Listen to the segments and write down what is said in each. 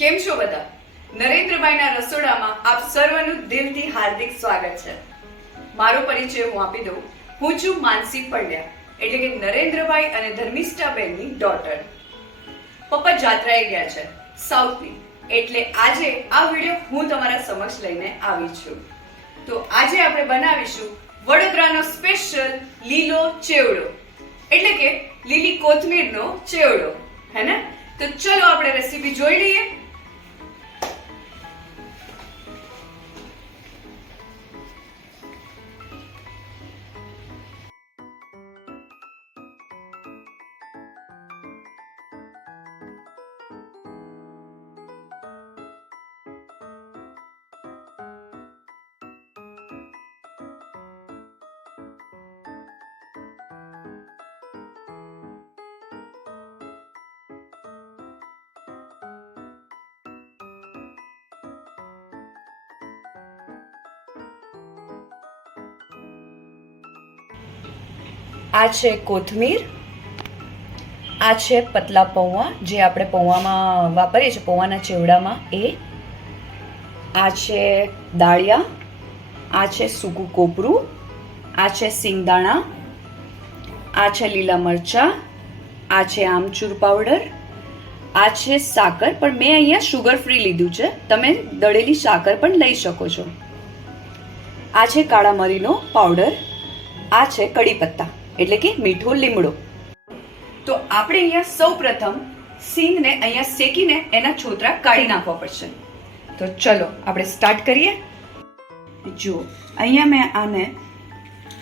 કેમ છો બધા? નરેન્દ્રભાઈના રસોડામાં આપ સર્વનું દિલથી હાર્દિક સ્વાગત છે. મારો પરિચય હું આપી દઉં. હું છું માનસી પંડ્યા, એટલે કે નરેન્દ્રભાઈ અને ધર્મિષ્ઠાબેનની ડોટર. પપ્પા જાત્રાએ ગયા છે સાઉથની, એટલે આજે આ વિડીયો હું તમારા સમક્ષ લઈને આવી છું. તો આજે આપણે બનાવીશું વડોદરાનો સ્પેશિયલ લીલો ચેવડો, એટલે કે લીલી કોથમીરનો ચેવડો, હે ને? તો ચલો આપણે રેસીપી જોઈ લઈએ. આ છે કોથમીર, આ છે પતલા પૌવા જે આપણે પૌવામાં વાપરીએ છીએ પૌવાના ચેવડામાં એ, આ છે દાળિયા, આ છે સૂકું કોપરું, આ છે સિંગદાણા, આ છે લીલા મરચાં, આ છે આમચૂર પાવડર, આ છે સાકર, પણ મેં અહીંયા શુગર ફ્રી લીધું છે, તમે દળેલી સાકર પણ લઈ શકો છો. આ છે કાળા મરીનો પાવડર, આ છે કડી પત્તા એટલે કે મીઠો લીમડો. તો આપણે અહીંયા સૌ પ્રથમ સિંગને અહીંયા શેકીને એના છોતરા કાઢી નાખવા પડશે. તો ચલો આપણે સ્ટાર્ટ કરીએ. જુઓ, અહીંયા મેં આને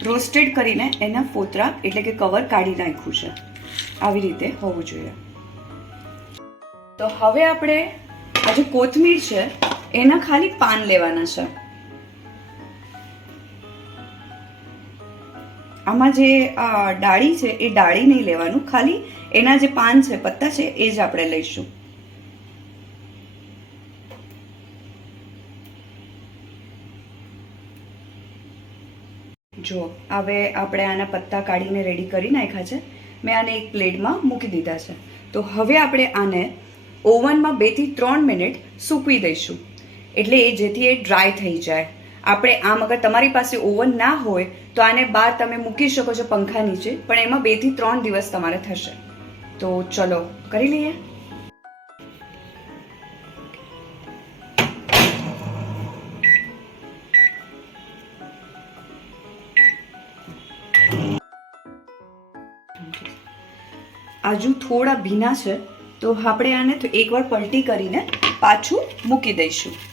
રોસ્ટેડ કરીને એના ફોતરા એટલે કે કવર કાઢી નાખ્યું છે. આવી રીતે હોવું જોઈએ. તો હવે આપણે આ જે કોથમીર છે એના ખાલી પાન લેવાના છે. આમાં જે ડાળી છે એ ડાળી નહીં લેવાનું, ખાલી એના જે પાન છે, પત્તા છે એ જ આપણે લઈશું. જો હવે આપણે આના પત્તા કાઢીને રેડી કરી નાખ્યા છે. મેં આને એક પ્લેટમાં મૂકી દીધા છે. તો હવે આપણે આને ઓવનમાં 2 થી 3 મિનિટ સૂકવી દઈશું, એટલે એ જેથી એ ડ્રાય થઈ જાય. આપણે આમ અગર તમારી પાસે ઓવન ના હોય તો આને બહાર તમે મૂકી શકો છો પંખા નીચે, પણ એમાં 2 થી 3 દિવસ તમારે થશે. તો ચલો કરી લઈએ. આજુ થોડા ભીના છે તો આપણે આને એકવાર પલટી કરીને પાછું મૂકી દઈશું.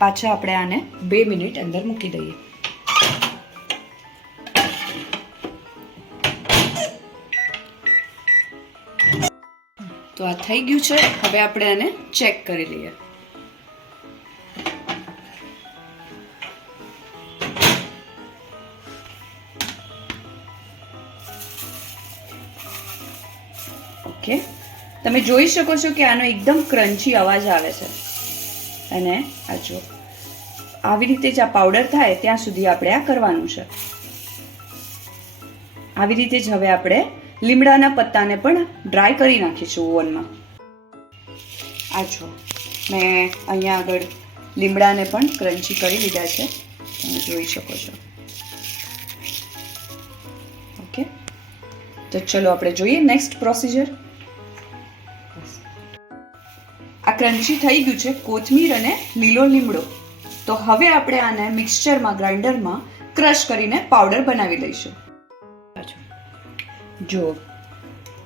પાછા આપણે આને 2 મિનિટ અંદર મૂકી દઈએ. તો આ થઈ ગયું છે. હવે આપણે આને ચેક કરી લઈએ. ઓકે, તમે જોઈ શકો છો કે આનો એકદમ ક્રન્ચી અવાજ આવે છે. અને આ જો આવી રીતે જ આ પાવડર થાય ત્યાં સુધી આપણે આ કરવાનું છે. આવી રીતે જ હવે આપણે લીમડાના પત્તાને પણ ડ્રાય કરી નાખીશું ઓવનમાં. આ જો મેં અહીંયા આગળ લીમડાને પણ ક્રન્ચી કરી લીધા છે, તમે જોઈ શકો છો. ઓકે, તો ચલો આપણે જોઈએ નેક્સ્ટ પ્રોસિજર. આ ક્રન્ચી થઈ ગયું છે કોથમીર અને લીલો લીમડો. તો હવે આપણે આને મિક્સચરમાં ગ્રાઇન્ડરમાં ક્રશ કરીને પાવડર બનાવી લઈશું. જો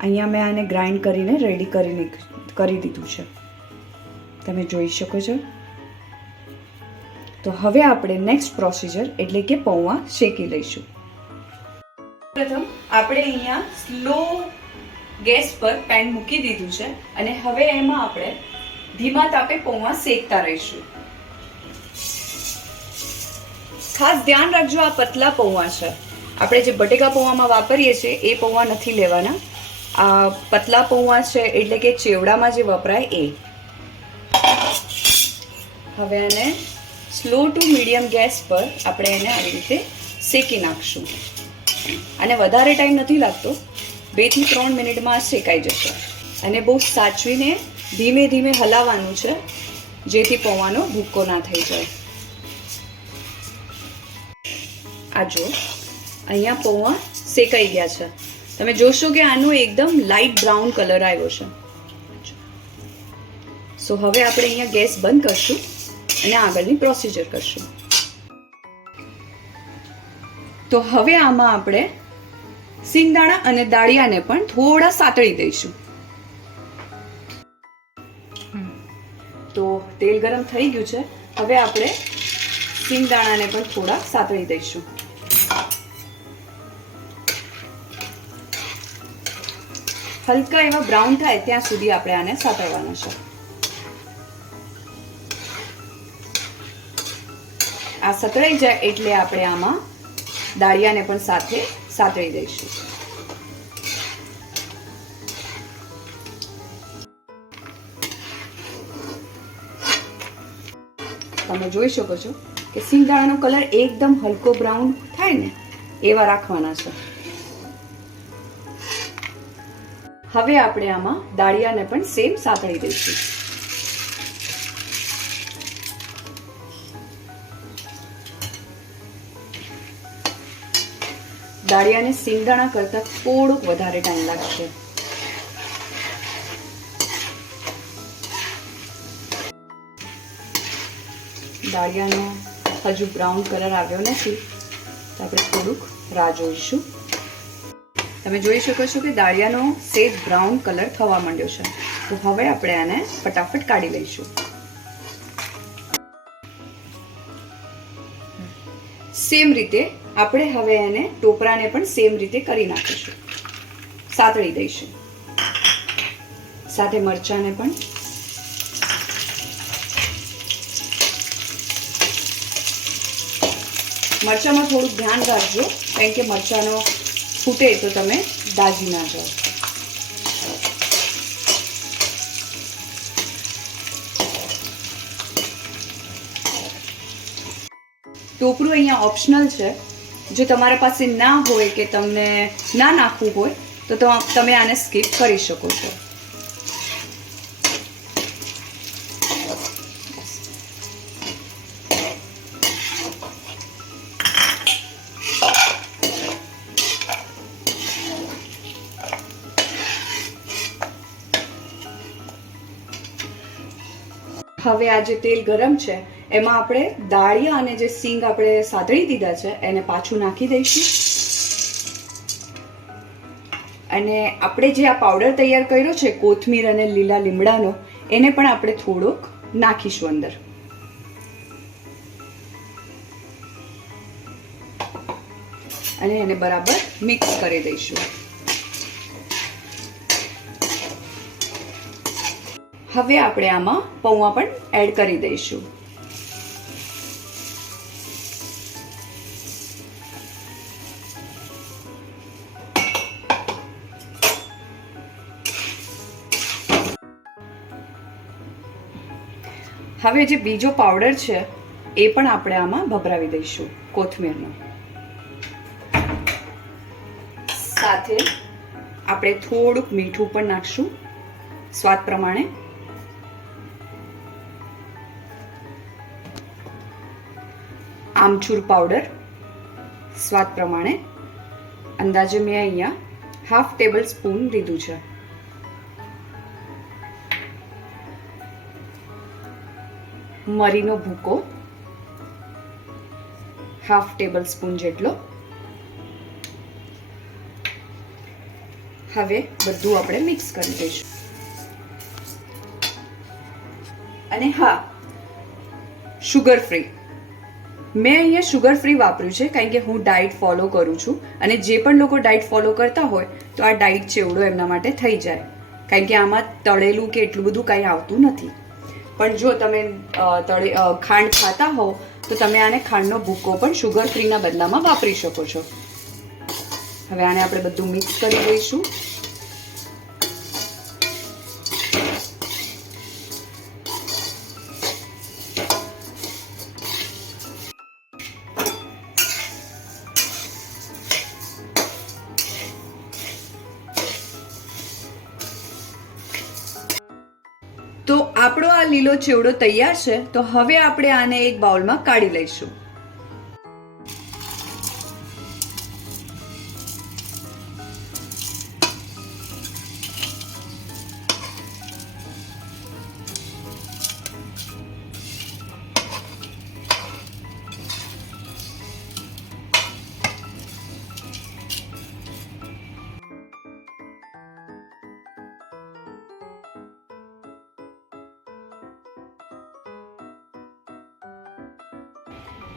અહીંયા મેં આને ગ્રાઇન્ડ કરીને રેડી કરી દીધું છે, તમે જોઈ શકો છો. તો હવે આપણે નેક્સ્ટ પ્રોસિજર એટલે કે પૌવા શેકી લઈશું. પ્રથમ આપણે અહીંયા સ્લો ગેસ પર પેન મૂકી દીધું છે અને હવે એમાં આપણે ધીમા તાપે પૌવા શેકતા રહીશું. ખાસ ધ્યાન રાખજો, આ પતલા પૌવા છે. આપણે જે બટેકા પૌવામાં વાપરીએ છીએ એ પૌવા નથી લેવાના. આ પતલા પૌવા છે એટલે કે ચેવડામાં જે વપરાય એ. હવે આને સ્લો ટુ મીડિયમ ગેસ પર આપણે એને આવી રીતે શેકી નાખશું. અને વધારે ટાઈમ નથી લાગતો, 2 થી 3 મિનિટમાં શેકાઈ જશે. અને બહુ સાચવીને ધીમે ધીમે હલાવવાનું છે, જેથી પૌવાનો ભૂક્કો ના થઈ જાય. આ જો અહીંયા પૌવા શેકાઈ ગયા છે. તમે જોશો કે આનો એકદમ લાઇટ બ્રાઉન કલર આવ્યો છે. સો હવે આપણે અહીંયા ગેસ બંધ કરશું અને આગળની પ્રોસિજર કરશું. તો હવે આમાં આપણે સિંગદાણા અને દાળિયાને પણ થોડા સાતળી દઈશું. તો તેલ ગરમ થઈ ગયું છે. હવે આપણે સિંગદાણાને પણ થોડા સાતળી દઈશું. હલકા એવા બ્રાઉન થાય ત્યાં સુધી આપણે આને સાતળવાના છે. આ સતળાઈ જાય એટલે આપણે આમાં દાળિયાને પણ સાથે સાતળી દઈશું. તમે જોઈ શકો છો કે સિંગદાણાનો કલર એકદમ હલકો બ્રાઉન થાય ને એવા રાખવાના છે. હવે આપણે આમાં દાળિયાને પણ સેમ સાતળી દઈશું. દાળિયાને સિંગદાણા કરતાં થોડુંક વધારે ટાઈમ લાગશે. દાળિયાનો હજુ બ્રાઉન કલર આવ્યો નથી, તો આપણે થોડુંક રાહ જોઈશું. તમે જોઈ શકો છો કે દાળિયાનો સેજ બ્રાઉન કલર થવા માંડ્યો છે. તો હવે આપણે આને ફટાફટ કાઢી લઈશું. સેમ રીતે આપણે હવે એને ટોપરાને પણ સેમ રીતે કરી નાખીશું, સાતળી દઈશું. સાથે મરચાંને પણ. મરચાંમાં થોડું ધ્યાન રાખજો, કારણ કે મરચાંનો ફૂટે તો તમે દાજી ના જાઓ. ટોપરું અહીંયા ઓપ્શનલ છે. જો તમારા પાસે ના હોય કે તમને ના નાખવું હોય તો તમે આને સ્કીપ કરી શકો છો. હવે આ જે તેલ ગરમ છે એમાં આપણે દાળિયા અને જે સિંગ આપણે સાતળી દીધા છે એને પાછું નાખી દઈશું. અને આપણે જે આ પાવડર તૈયાર કર્યો છે કોથમીર અને લીલા લીમડાનો, એને પણ આપણે થોડોક નાખીશું અંદર. અને એને બરાબર મિક્સ કરી દઈશું. હવે આપણે આમાં પૌવા પણ એડ કરી દઈશું. હવે જે બીજો પાવડર છે એ પણ આપણે આમાં ભભરાવી દઈશું, કોથમીરનો. સાથે આપણે થોડુંક મીઠું પણ નાખશું સ્વાદ પ્રમાણે. આમચૂર પાવડર સ્વાદ પ્રમાણે. અંદાજે મેં અહીંયા 1/2 ટેબલ સ્પૂન લીધું છે. મરીનો ભૂકો 1/2 ટેબલ સ્પૂન જેટલો. હવે બધું આપણે મિક્સ કરી દઈશું. અને હા, શુગર ફ્રી. મેં અહીંયા શુગર ફ્રી વાપર્યું છે, કારણ કે હું ડાયટ ફોલો કરું છું. અને જે પણ લોકો ડાયટ ફોલો કરતા હોય તો આ ડાયટ ચેવડો એમના માટે થઈ જાય, કારણ કે આમાં તળેલું કે એટલું બધું કંઈ આવતું નથી. પણ જો તમે ખાંડ ખાતા હો તો તમે આને ખાંડનો ભૂકો પણ શુગર ફ્રીના બદલામાં વાપરી શકો છો. હવે આને આપણે બધું મિક્સ કરી દઈશું. લીલો ચેવડો તૈયાર છે. તો હવે આપણે આને એક બાઉલમાં કાઢી લઈશું.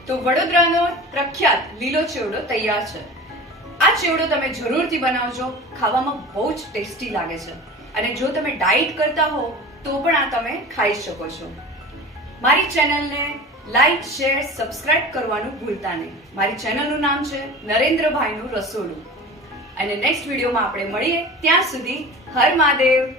તો વડોદરાનો પ્રખ્યાત લીલો ચેવડો તૈયાર છે. આ ચેવડો તમે જરૂરથી બનાવજો. ખાવામાં બહુ જ ટેસ્ટી લાગે છે અને જો તમે ડાયટ કરતા હો તો પણ આ તમે ખાઈ શકો છો. મારી ચેનલને લાઈક, શેર, સબસ્ક્રાઇબ કરવાનું ભૂલતા નહીં. મારી ચેનલનું નામ છે નરેન્દ્રભાઈનું રસોડું. અને નેક્સ્ટ વિડીયોમાં આપણે મળીએ. ત્યાં સુધી હર મહાદેવ.